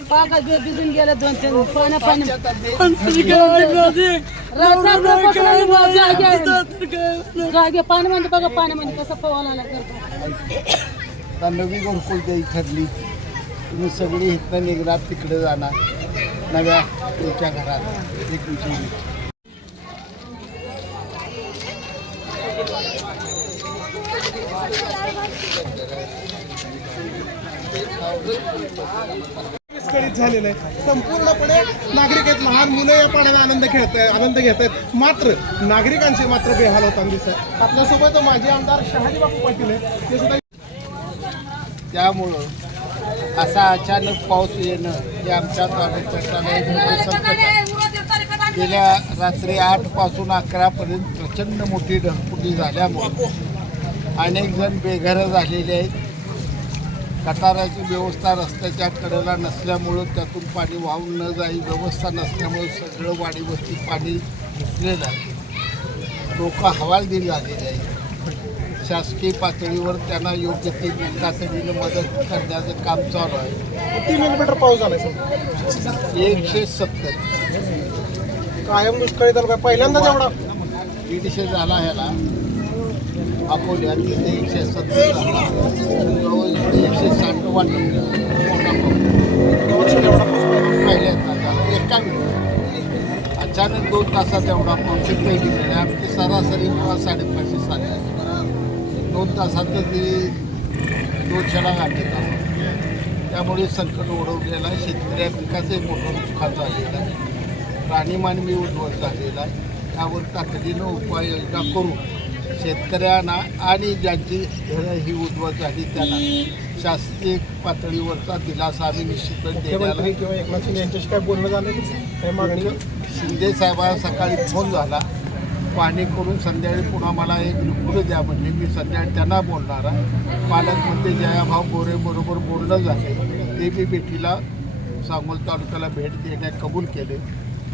पाका बी- भिजून गेलं दोन तीन पाण्या पाणी. जागे. पाण्यामध्ये बघा पाण्यामध्ये कसं पवायला करतो आता नवी घरकुल द्यायची ठरली. तुम्ही सगळी इथनं निघणार तिकडे जाणार. नव्या तुमच्या घरात. एक विषय विस्कळीत झालेलं आहे. संपूर्णपणे नागरिक आहेत. लहान मुलं या पाण्याला आनंद खेळत आहे आनंद घेत आहेत. मात्र नागरिकांचे मात्र बेहाल होताना दिसत आहे आपल्यासोबत माजी आमदार शहाजी बापू पाटील आहे ते सुद्धा त्यामुळं असा अचानक पाऊस येणं हे आमच्या तालुक्याला एक मोठं संकट आहे. गेल्या रात्री आठपासून अकरापर्यंत प्रचंड मोठी ढगफुटी झाल्यामुळं अनेक जण बेघरं झालेले आहेत. गटाराची व्यवस्था रस्त्याच्या कडेला नसल्यामुळं त्यातून पाणी वाहून न जाई व्यवस्था नसल्यामुळं सगळं वाडी वस्ती पाणी घुसलेलं आहे. लोक हवालदिल झालेले आहेत. शासकीय पातळीवर त्यांना योग्य ती तातडीनं मदत करण्याचं काम चालू आहे. तीन मिलीमीटर पाऊस झालाय समजा. एकशे सत्तर. कायम दुष्काळी तालुका पहिल्यांदाच एवढा. दीडशे झाला ह्याला. अकोल्यात तिथे एकशे सत्तर झाला एकशे साठ वाटलं मोठा पहिल्यांदा झाला एका वेळी अचानक दोन तासात एवढा पाऊस पहिली वेळ आमची सरासरी मला साडेपाचशे साडे आहे. दोन तासात ती दोनशेला गाठत आहोत त्यामुळे संकट ओढवलेलं आहे. शेतकऱ्या पिकाचंही मोठं नुकसान झालेलं आहे. प्राणीमानवी उद्ध्वस्त झालेला आहे. त्यावर तातडीनं उपाययोजना करून शेतकऱ्यांना आणि ज्यांची घरं ही उद्ध्वस्त झाली त्यांना शासकीय पातळीवरचा दिलासा आम्ही निश्चितपणे देण्याला मुख्यमंत्री किंवा एकनाथ शिंदे यांच्याशी काय बोलणं झालं काय मागणी? शिंदे साहेबांना सकाळी फोन झाला. पाणी करून संध्याकाळी पुन्हा मला एक रिपोर्ट द्या म्हणजे मी संध्याकाळी त्यांना बोलणार आहे. पालकमंत्री जयाभाऊ गोरे बरोबर बोलणं झाले. ते बी भेटीला सांगोल तालुक्याला भेट देण्यास कबूल केले.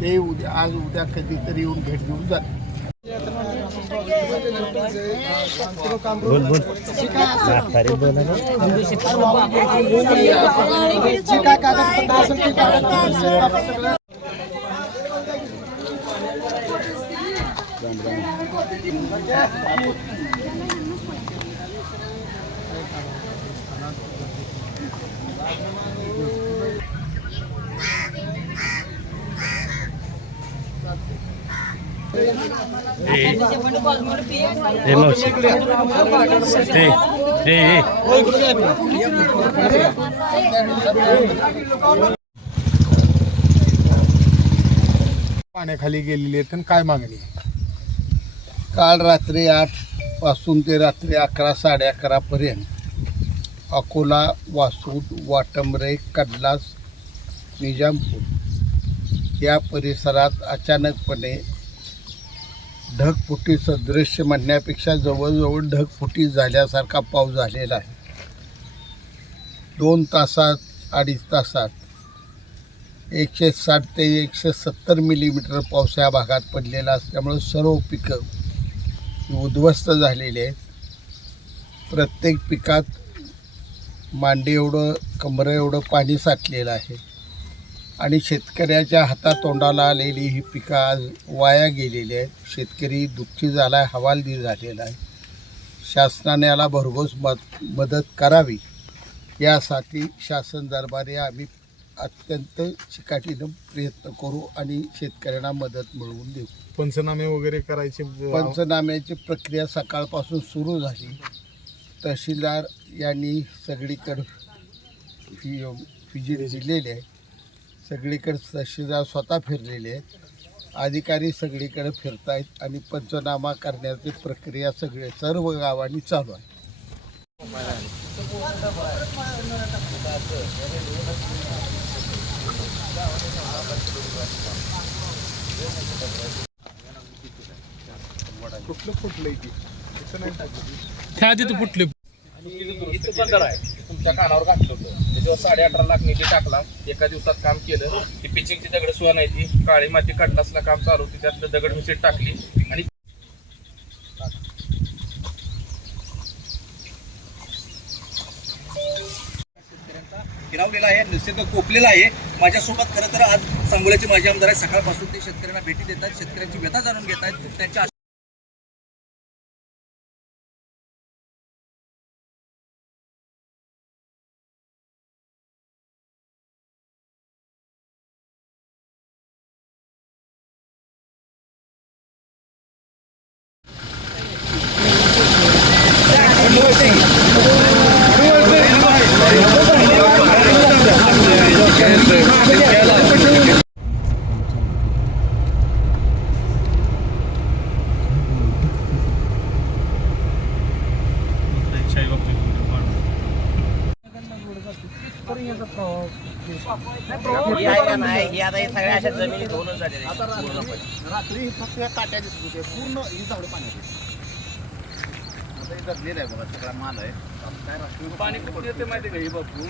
ते उद्या आज उद्या कधीतरी येऊन भेट देऊन जाते जी काय कागदपत्र असेल ती कागदपत्र सगळं हे मावशी हे हे पाण्याखाली गेलेली आहेत आणि काय मागणी काल रात्री आठपासून ते रात्री अकरा साडे अकरापर्यंत अकोला वासूद वाटंबरे कडलास निजामपूर या परिसरात अचानकपणे ढगफुटी सदृश्य म्हणण्यापेक्षा जवळजवळ ढगफुटी झाल्यासारखा पाऊस झालेला आहे. दोन तासात अडीच तासात एकशे साठ ते एकशे सत्तर मिलीमीटर पाऊस या भागात पडलेला असल्यामुळे सर्व पिकं उद्ध्वस्त झालेले आहेत. प्रत्येक पिकात मांडी एवढं कमरं एवढं पाणी साठलेलं आहे. आणि शेतकऱ्याच्या हातातोंडाला आलेली ही पिकं आज वाया गेलेली आहेत. शेतकरी दुःखी झाला आहे हवालदिल झालेला आहे. शासनाने याला भरघोस मद मदत करावी. यासाठी शासन दरबारी आम्ही अत्यंत चिकाटीनं प्रयत्न करू आणि शेतकऱ्यांना मदत मिळवून देऊ. पंचनामे वगैरे करायचे पंचनाम्याची प्रक्रिया सकाळपासून सुरू झाली. तहसीलदार यांनी सगळीकडे फि व्हिजिट दिलेली आहे सगळीकडे तहसीलदार स्वतः फिरलेले आहेत. अधिकारी सगळीकडे फिरतायत आणि पंचनामा करण्याची प्रक्रिया सगळे सर्व गावांनी चालू आहे. कुठलं टाकलं. त्या आधी तर फुटले. इथं बंदर आहे. तुमच्या कानावर घातलं होतं. जवळ साडे अठरा लाख निधी टाकला एका दिवसात काम केलं. ती पिचिंगची दगड सुद्धा नाही ती. काळी माती कडलासला काम चालू होती त्यातलं दगड मिशीट टाकली. आणि गिरावलेला आहे निसर्ग कोपलेला आहे. माझ्यासोबत खरं तर आज सांगोल्याचे माझे आमदार आहेत. सकाळपासून ते शेतकऱ्यांना भेटी देतात. शेतकऱ्यांची व्यथा जाणून घेत आहेत त्यांच्या रात्री फक्त या काट्या दिसत होत्या. पूर्ण ही झाड पाण्यात आता इथं आहे बघा सगळा माल आहे. काय रात्री पाणी कुठून येते माहिती का? ही बापू